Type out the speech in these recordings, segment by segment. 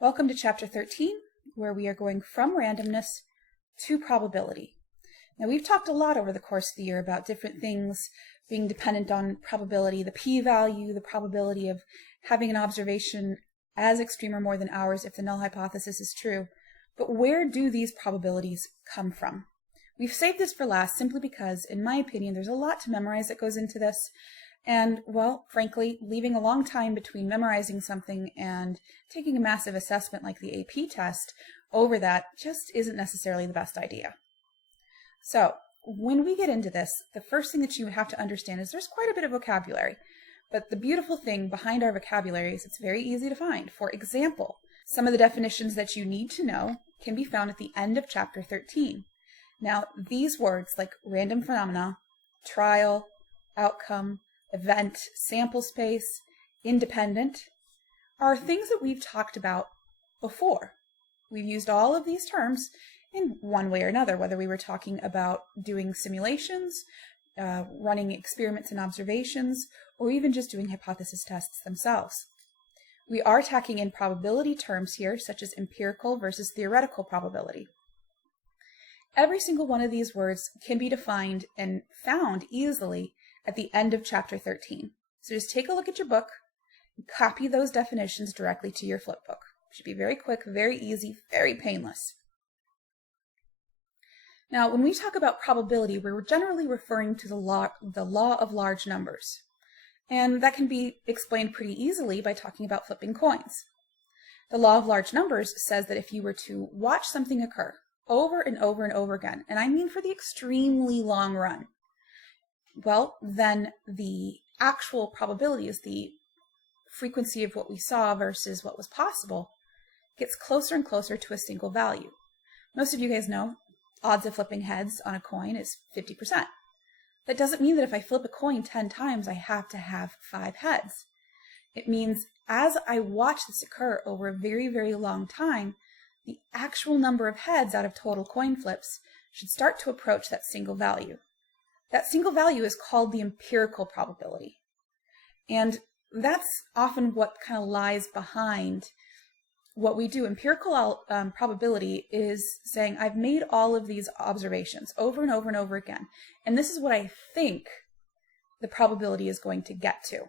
Welcome to Chapter 13, where we are going from randomness to probability. Now, we've talked a lot over the course of the year about different things being dependent on probability, the p-value, the probability of having an observation as extreme or more than ours if the null hypothesis is true. But where do these probabilities come from? We've saved this for last simply because, in my opinion, there's a lot to memorize that goes into this. And, well, frankly, leaving a long time between memorizing something and taking a massive assessment like the AP test over that just isn't necessarily the best idea. So, when we get into this, the first thing that you have to understand is there's quite a bit of vocabulary. But the beautiful thing behind our vocabulary is it's very easy to find. For example, some of the definitions that you need to know can be found at the end of Chapter 13. Now, these words like random phenomena, trial, outcome, event, sample space, independent, are things that we've talked about before. We've used all of these terms in one way or another, whether we were talking about doing simulations, running experiments and observations, or even just doing hypothesis tests themselves. We are tacking in probability terms here, such as empirical versus theoretical probability. Every single one of these words can be defined and found easily at the end of Chapter 13. So just take a look at your book and copy those definitions directly to your flipbook. It should be very quick, very easy, very painless. Now, when we talk about probability, we're generally referring to the law of large numbers. And that can be explained pretty easily by talking about flipping coins. The law of large numbers says that if you were to watch something occur over and over and over again, and I mean for the extremely long run, well, then the actual probability is the frequency of what we saw versus what was possible gets closer and closer to a single value. Most of you guys know odds of flipping heads on a coin is 50%. That doesn't mean that if I flip a coin 10 times, I have to have 5 heads. It means as I watch this occur over a very, very long time, the actual number of heads out of total coin flips should start to approach that single value. That single value is called the empirical probability. And that's often what kind of lies behind what we do. Empirical probability is saying, I've made all of these observations over and over and over again, and this is what I think the probability is going to get to.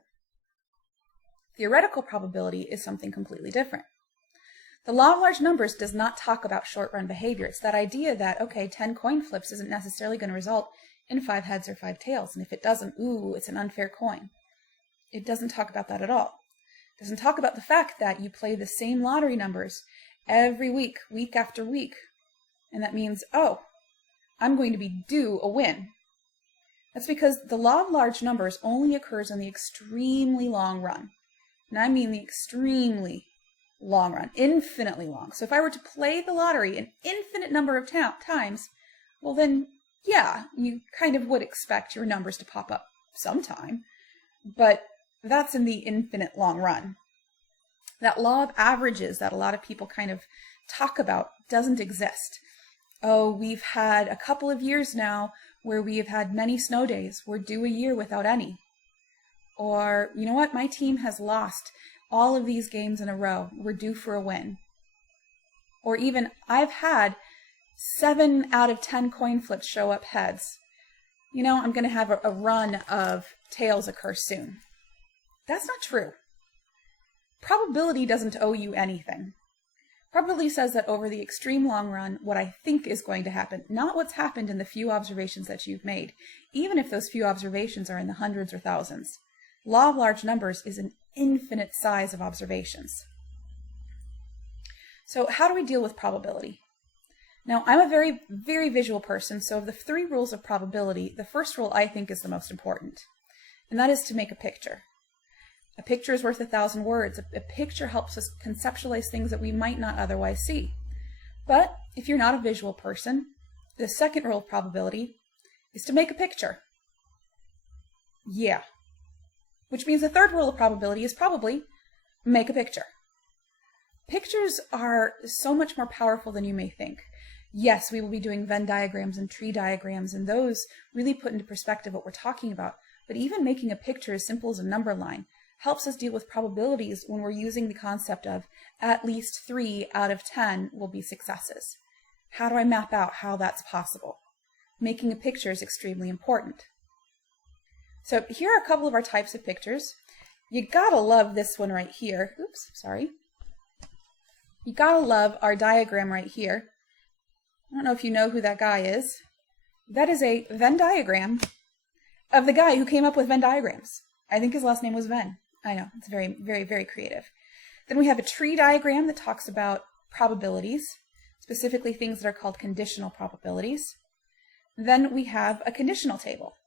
Theoretical probability is something completely different. The law of large numbers does not talk about short-run behavior. It's that idea that, okay, 10 coin flips isn't necessarily going to result in 5 heads or 5 tails, and if it doesn't, it's an unfair coin. It doesn't talk about that at all. It doesn't talk about the fact that you play the same lottery numbers every week, week after week, and that means, I'm going to be due a win. That's because the law of large numbers only occurs in the extremely long run, and I mean the extremely long run, infinitely long. So if I were to play the lottery an infinite number of times, well then, yeah, you kind of would expect your numbers to pop up sometime, but that's in the infinite long run. That law of averages that a lot of people kind of talk about doesn't exist. We've had a couple of years now where we have had many snow days. We're due a year without any. Or, you know what, my team has lost all of these games in a row. We're due for a win. Or even, I've had 7 out of 10 coin flips show up heads. I'm going to have a run of tails occur soon. That's not true. Probability doesn't owe you anything. Probability says that over the extreme long run, what I think is going to happen, not what's happened in the few observations that you've made, even if those few observations are in the hundreds or thousands. Law of large numbers is an infinite size of observations. So how do we deal with probability? Now, I'm a very, very visual person, so of the 3 rules of probability, the first rule I think is the most important, and that is to make a picture. A picture is worth 1,000 words. A picture helps us conceptualize things that we might not otherwise see. But if you're not a visual person, the second rule of probability is to make a picture. Yeah. Which means the third rule of probability is probably make a picture. Pictures are so much more powerful than you may think. Yes, we will be doing Venn diagrams and tree diagrams, and those really put into perspective what we're talking about. But even making a picture as simple as a number line helps us deal with probabilities when we're using the concept of at least 3 out of 10 will be successes. How do I map out how that's possible? Making a picture is extremely important. So here are a couple of our types of pictures. You gotta love this one right here. Oops, sorry. You gotta love our diagram right here. I don't know if you know who that guy is. That is a Venn diagram of the guy who came up with Venn diagrams. I think his last name was Venn. I know, it's very, very, very creative. Then we have a tree diagram that talks about probabilities, specifically things that are called conditional probabilities. Then we have a conditional table.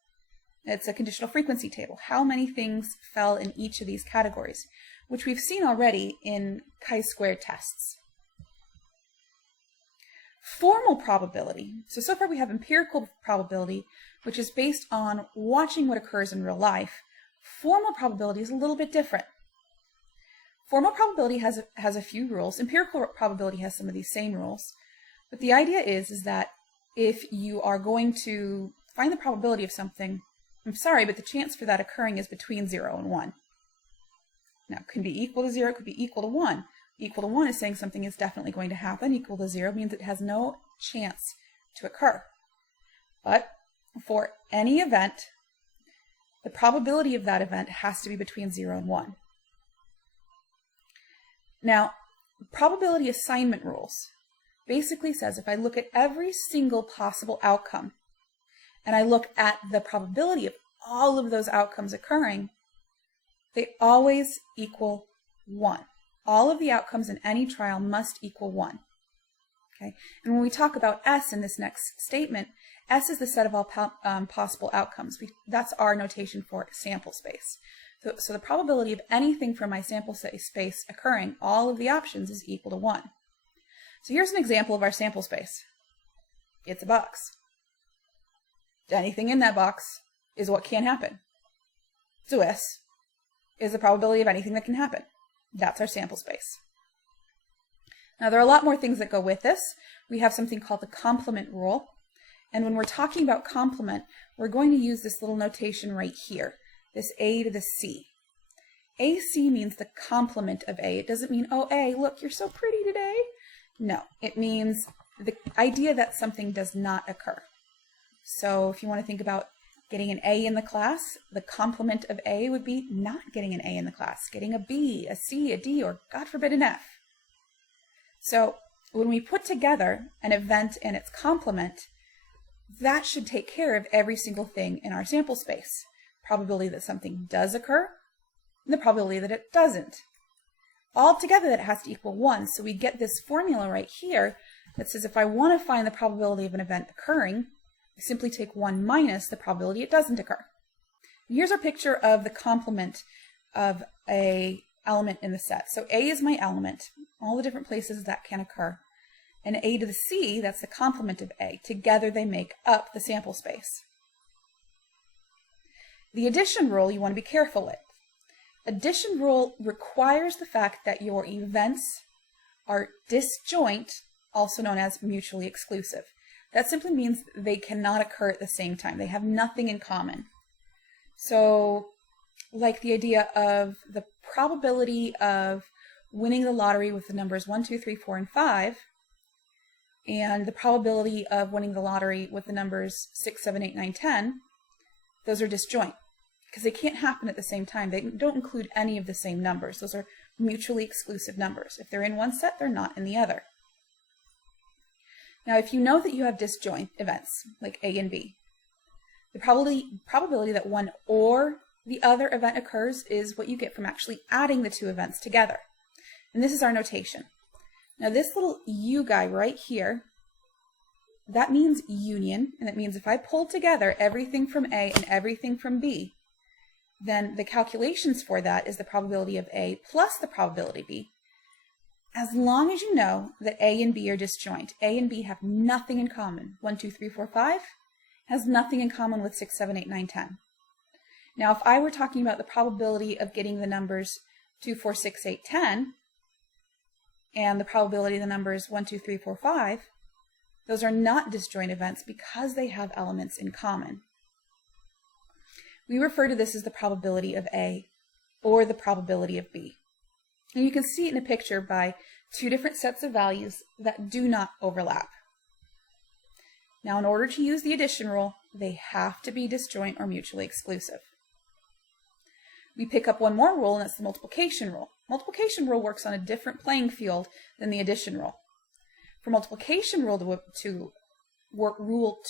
It's a conditional frequency table. How many things fell in each of these categories, which we've seen already in chi-squared tests. Formal probability. So far we have empirical probability, which is based on watching what occurs in real life. Formal probability is a little bit different. Formal probability has a few rules. Empirical probability has some of these same rules. But the idea is that if you are going to find the probability of something, I'm sorry, but the chance for that occurring is between 0 and 1. Now, it can be equal to 0, it could be equal to 1. Equal to 1 is saying something is definitely going to happen. Equal to 0 means it has no chance to occur. But for any event, the probability of that event has to be between 0 and 1. Now, probability assignment rules basically says if I look at every single possible outcome and I look at the probability of all of those outcomes occurring, they always equal 1. All of the outcomes in any trial must equal 1. Okay? And when we talk about S in this next statement, S is the set of all possible outcomes. That's our notation for sample space. So the probability of anything from my sample space occurring, all of the options, is equal to 1. So here's an example of our sample space. It's a box. Anything in that box is what can happen. So S is the probability of anything that can happen. That's our sample space. Now there are a lot more things that go with this. We have something called the complement rule. And when we're talking about complement, we're going to use this little notation right here, this A to the C. AC means the complement of A. It doesn't mean, oh, A, look, you're so pretty today. No, it means the idea that something does not occur. So if you want to think about getting an A in the class, the complement of A would be not getting an A in the class, getting a B, a C, a D, or God forbid an F. So when we put together an event and its complement, that should take care of every single thing in our sample space. Probability that something does occur, and the probability that it doesn't. All together that has to equal 1, so we get this formula right here that says if I want to find the probability of an event occurring, I simply take 1 minus the probability it doesn't occur. Here's our picture of the complement of a element in the set. So A is my element, all the different places that can occur. And A to the C, that's the complement of A. Together they make up the sample space. The addition rule you want to be careful with. Addition rule requires the fact that your events are disjoint, also known as mutually exclusive. That simply means they cannot occur at the same time. They have nothing in common. So, like the idea of the probability of winning the lottery with the numbers 1, 2, 3, 4, and 5, and the probability of winning the lottery with the numbers 6, 7, 8, 9, 10, those are disjoint because they can't happen at the same time. They don't include any of the same numbers. Those are mutually exclusive numbers. If they're in one set, they're not in the other. Now, if you know that you have disjoint events, like A and B, the probability that one or the other event occurs is what you get from actually adding the two events together. And this is our notation. Now, this little U guy right here, that means union, and that means if I pull together everything from A and everything from B, then the calculations for that is the probability of A plus the probability of B. As long as you know that A and B are disjoint, A and B have nothing in common. 1, 2, 3, 4, 5 has nothing in common with 6, 7, 8, 9, 10. Now, if I were talking about the probability of getting the numbers 2, 4, 6, 8, 10, and the probability of the numbers 1, 2, 3, 4, 5, those are not disjoint events because they have elements in common. We refer to this as the probability of A or the probability of B. And you can see it in a picture by two different sets of values that do not overlap. Now, in order to use the addition rule, they have to be disjoint or mutually exclusive. We pick up one more rule, and that's the multiplication rule. Multiplication rule works on a different playing field than the addition rule. For multiplication rule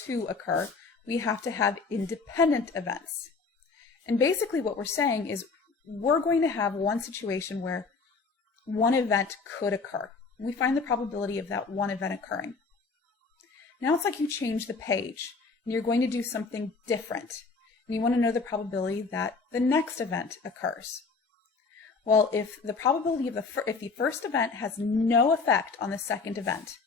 to occur, we have to have independent events. And basically what we're saying is we're going to have one situation where one event could occur. We find the probability of that one event occurring. Now it's like you change the page and you're going to do something different. And you want to know the probability that the next event occurs. Well, if the probability of if the first event has no effect on the second event,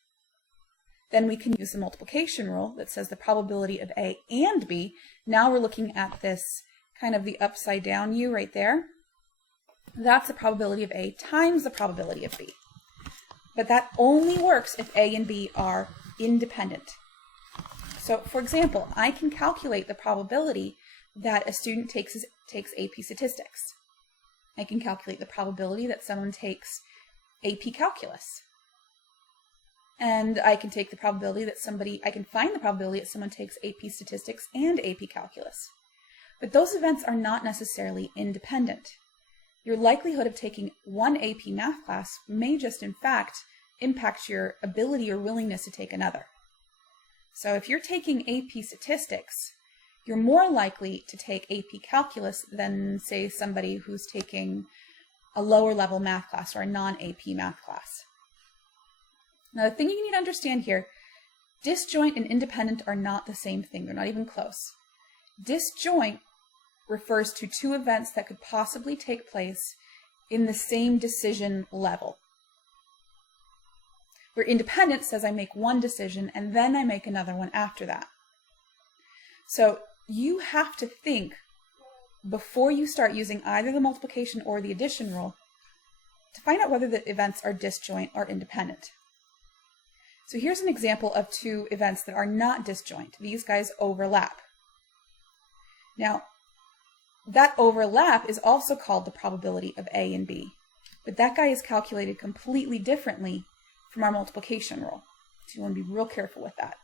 then we can use the multiplication rule that says the probability of A and B. Now we're looking at this kind of the upside down U right there. That's the probability of A times the probability of B. But that only works if A and B are independent. So, for example, I can calculate the probability that a student takes AP Statistics. I can calculate the probability that someone takes AP Calculus. And I can take the probability that I can find the probability that someone takes AP Statistics and AP Calculus. But those events are not necessarily independent. Your likelihood of taking one AP math class may just in fact impact your ability or willingness to take another. So if you're taking AP Statistics, you're more likely to take AP Calculus than, say, somebody who's taking a lower level math class or a non-AP math class. Now, the thing you need to understand here, disjoint and independent are not the same thing. They're not even close. Disjoint refers to two events that could possibly take place in the same decision level. Where independent says I make one decision and then I make another one after that. So you have to think before you start using either the multiplication or the addition rule to find out whether the events are disjoint or independent. So here's an example of two events that are not disjoint. These guys overlap. Now, that overlap is also called the probability of A and B, but that guy is calculated completely differently from our multiplication rule. So you want to be real careful with that.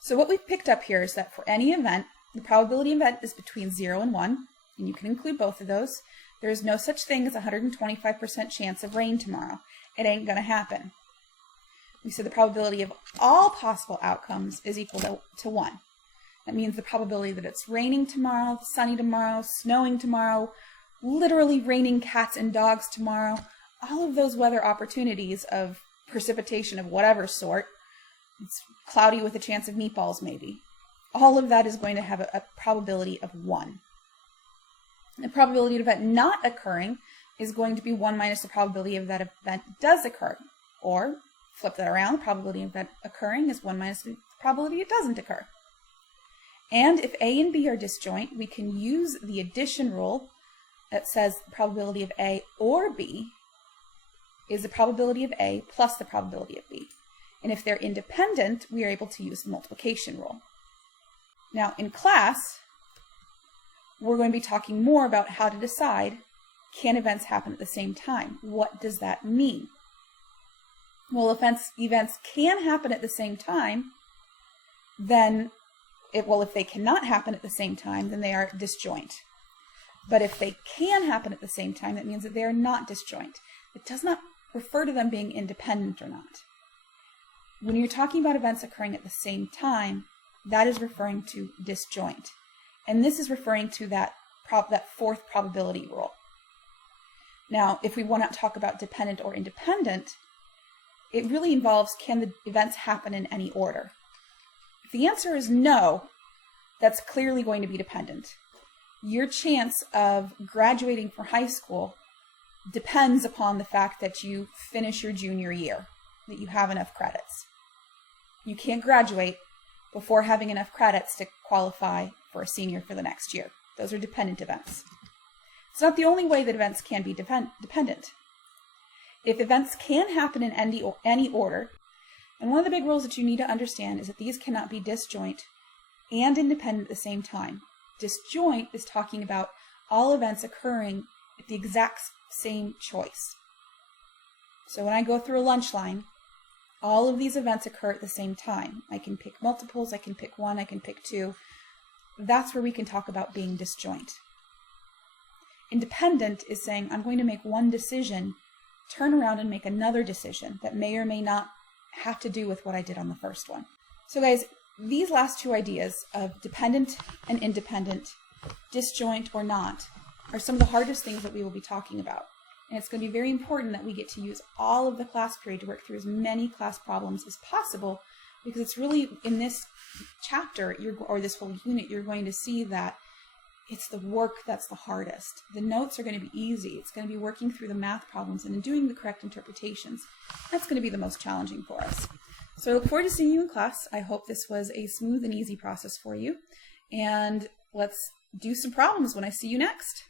So what we've picked up here is that for any event, the probability event is between 0 and 1, and you can include both of those. There is no such thing as a 125% chance of rain tomorrow. It ain't going to happen. We said the probability of all possible outcomes is equal to 1. That means the probability that it's raining tomorrow, sunny tomorrow, snowing tomorrow, literally raining cats and dogs tomorrow, all of those weather opportunities of precipitation of whatever sort, it's cloudy with a chance of meatballs maybe, all of that is going to have a probability of 1. The probability of an event not occurring is going to be 1 minus the probability of that event does occur. Or, flip that around, the probability of event occurring is 1 minus the probability it doesn't occur. And if A and B are disjoint, we can use the addition rule that says the probability of A or B is the probability of A plus the probability of B. And if they're independent, we are able to use the multiplication rule. Now, in class, we're going to be talking more about how to decide, can events happen at the same time? What does that mean? Well, events can happen at the same time, then if they cannot happen at the same time, then they are disjoint. But if they can happen at the same time, that means that they are not disjoint. It does not refer to them being independent or not. When you're talking about events occurring at the same time, that is referring to disjoint. And this is referring to that fourth probability rule. Now, if we want to talk about dependent or independent, it really involves, can the events happen in any order? If the answer is no, that's clearly going to be dependent. Your chance of graduating from high school depends upon the fact that you finish your junior year, that you have enough credits. You can't graduate before having enough credits to qualify for a senior for the next year. Those are dependent events. It's not the only way that events can be dependent. If events can happen in any order, and one of the big rules that you need to understand is that these cannot be disjoint and independent at the same time. Disjoint is talking about all events occurring at the exact same choice. So when I go through a lunch line, all of these events occur at the same time. I can pick multiples, I can pick one, I can pick two. That's where we can talk about being disjoint. Independent is saying, I'm going to make one decision, turn around and make another decision that may or may not have to do with what I did on the first one. So guys, these last two ideas of dependent and independent, disjoint or not, are some of the hardest things that we will be talking about. And it's going to be very important that we get to use all of the class period to work through as many class problems as possible, because it's really in this chapter, or this whole unit, you're going to see that it's the work that's the hardest. The notes are going to be easy. It's going to be working through the math problems and doing the correct interpretations. That's going to be the most challenging for us. So I look forward to seeing you in class. I hope this was a smooth and easy process for you. And let's do some problems when I see you next.